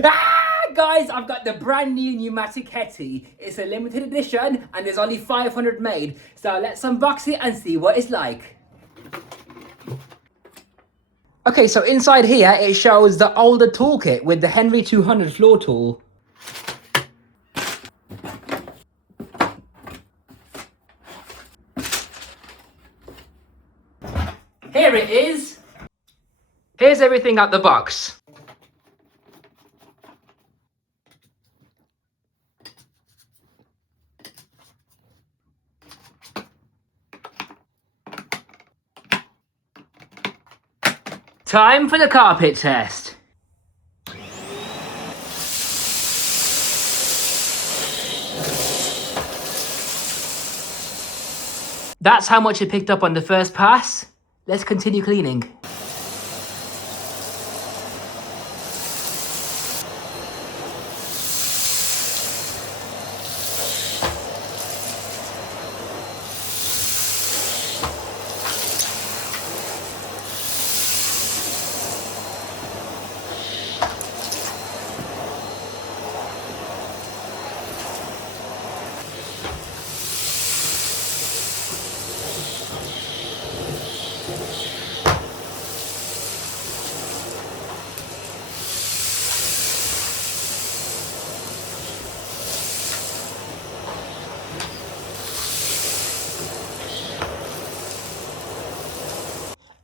Guys, I've got the brand new Numatic Hetty. It's a limited edition and there's only 500 made. So let's unbox it and see what it's like. Okay, so inside here it shows the older toolkit with the Henry 200 floor tool. Here it is. Here's everything out the box. Time for the carpet test. That's how much it picked up on the first pass. Let's continue cleaning.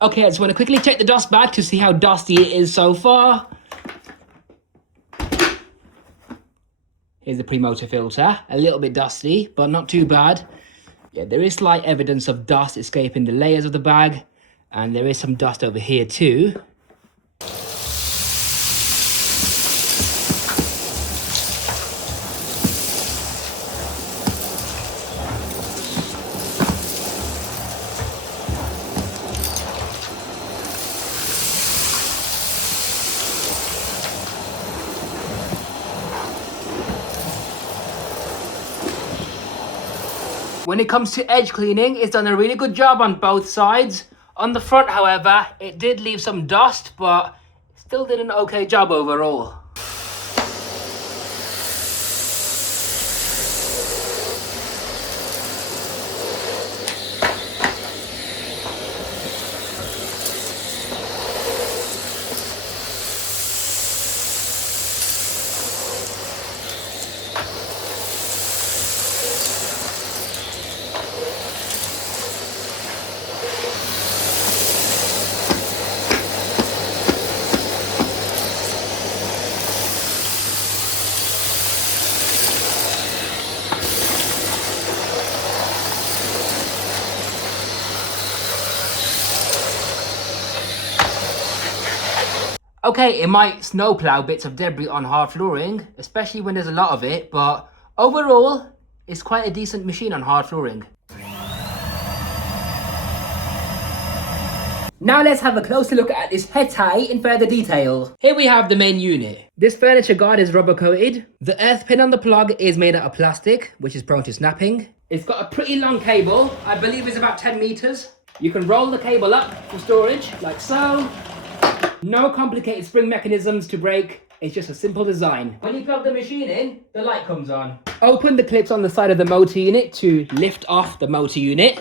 Okay, I just want to quickly check the dust bag to see how dusty it is so far. Here's the pre-motor filter. A little bit dusty, but not too bad. Yeah, there is slight evidence of dust escaping the layers of the bag. And there is some dust over here too. When it comes to edge cleaning, it's done a really good job on both sides. On the front, however, it did leave some dust, but still did an okay job overall. Okay, it might snowplow bits of debris on hard flooring, especially when there's a lot of it, but overall, it's quite a decent machine on hard flooring. Now let's have a closer look at this Hetty in further detail. Here we have the main unit. This furniture guard is rubber coated. The earth pin on the plug is made out of plastic, which is prone to snapping. It's got a pretty long cable, I believe it's about 10 meters. You can roll the cable up for storage, like so. No complicated spring mechanisms to break, it's just a simple design. When you plug the machine in, the light comes on. Open the clips on the side of the motor unit to lift off the motor unit.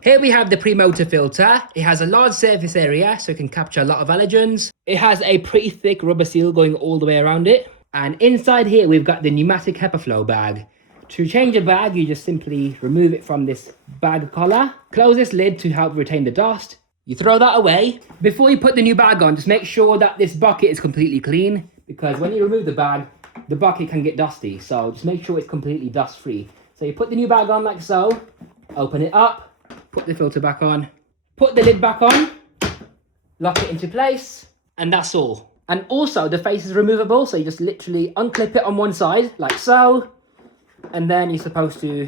Here we have the pre-motor filter. It has a large surface area, so it can capture a lot of allergens. It has a pretty thick rubber seal going all the way around it. And inside here, we've got the pneumatic HEPA flow bag. To change a bag, you just simply remove it from this bag collar. Close this lid to help retain the dust. You throw that away. Before you put the new bag on, just make sure that this bucket is completely clean, because when you remove the bag, the bucket can get dusty. So just make sure it's completely dust free. So you put the new bag on like so, open it up, put the filter back on, put the lid back on, lock it into place, and that's all. And also the face is removable, so you just literally unclip it on one side like so, and then you're supposed to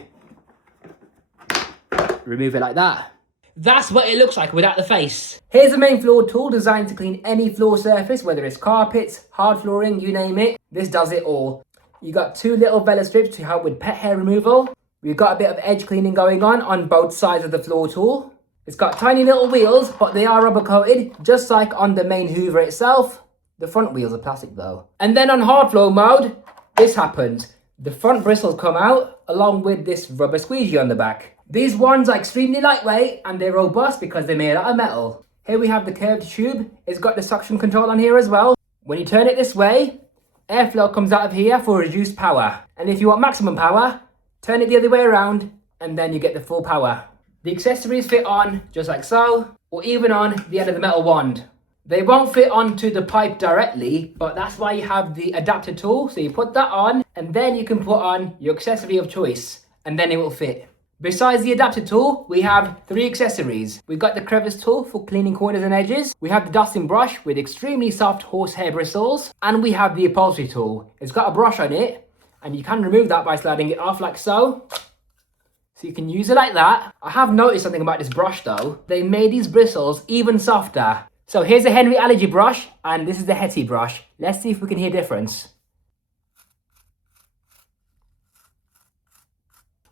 remove it like that. That's what it looks like without the face. Here's the main floor tool designed to clean any floor surface, whether it's carpets, hard flooring, you name it. This does it all. You got two little vela strips to help with pet hair removal. We've got a bit of edge cleaning going on both sides of the floor tool. It's got tiny little wheels, but they are rubber coated, just like on the main Hoover itself. The front wheels are plastic though. And then on hard flow mode, this happens. The front bristles come out along with this rubber squeegee on the back. These ones are extremely lightweight and they're robust because they're made out of metal. Here we have the curved tube. It's got the suction control on here as well. When you turn it this way, airflow comes out of here for reduced power. And if you want maximum power, turn it the other way around and then you get the full power. The accessories fit on just like so, or even on the end of the metal wand. They won't fit onto the pipe directly, but that's why you have the adapter tool. So you put that on and then you can put on your accessory of choice and then it will fit. Besides the adapter tool, we have 3 accessories. We've got the crevice tool for cleaning corners and edges. We have the dusting brush with extremely soft horsehair bristles. And we have the upholstery tool. It's got a brush on it and you can remove that by sliding it off like so. So you can use it like that. I have noticed something about this brush though. They made these bristles even softer. So here's a Henry Allergy brush and this is the Hetty brush. Let's see if we can hear difference.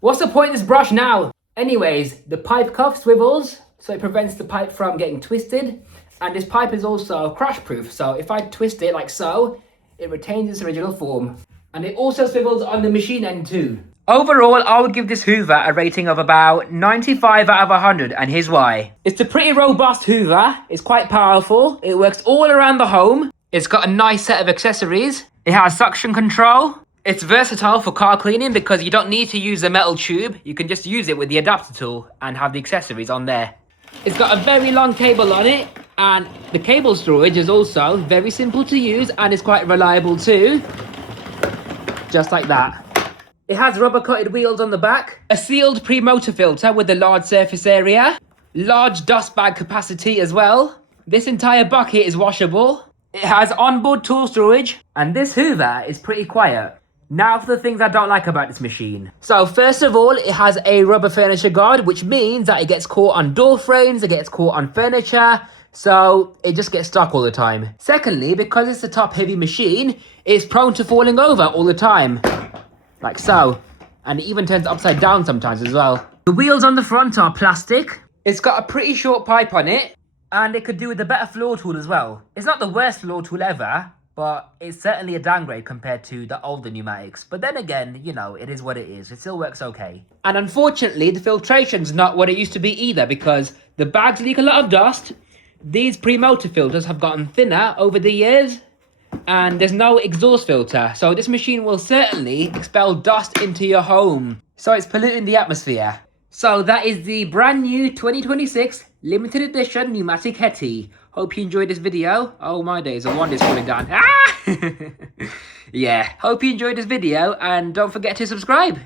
What's the point of this brush now? Anyways, the pipe cuff swivels, so it prevents the pipe from getting twisted. And this pipe is also crash proof, so if I twist it like so, it retains its original form. And it also swivels on the machine end too. Overall, I would give this Hoover a rating of about 95 out of 100, and here's why. It's a pretty robust Hoover, it's quite powerful, it works all around the home, it's got a nice set of accessories, it has suction control, it's versatile for car cleaning because you don't need to use a metal tube, you can just use it with the adapter tool and have the accessories on there. It's got a very long cable on it, and the cable storage is also very simple to use and it's quite reliable too. Just like that. It has rubber coated wheels on the back, a sealed pre-motor filter with a large surface area, large dust bag capacity as well. This entire bucket is washable. It has onboard tool storage, and this Hoover is pretty quiet. Now for the things I don't like about this machine. So first of all, it has a rubber furniture guard, which means that it gets caught on door frames, it gets caught on furniture, so it just gets stuck all the time. Secondly, because it's a top heavy machine, it's prone to falling over all the time. Like so. And it even turns upside down sometimes as well. The wheels on the front are plastic. It's got a pretty short pipe on it. And it could do with a better floor tool as well. It's not the worst floor tool ever, but it's certainly a downgrade compared to the older pneumatics. But then again, you know, it is what it is. It still works okay. And unfortunately, the filtration's not what it used to be either, because the bags leak a lot of dust. These pre-motor filters have gotten thinner over the years. And there's no exhaust filter, so this machine will certainly expel dust into your home. So it's polluting the atmosphere. So that is the brand new 2026 limited edition Numatic Hetty. Hope you enjoyed this video. Oh my days, the wand is falling down. Ah! Yeah, hope you enjoyed this video and don't forget to subscribe.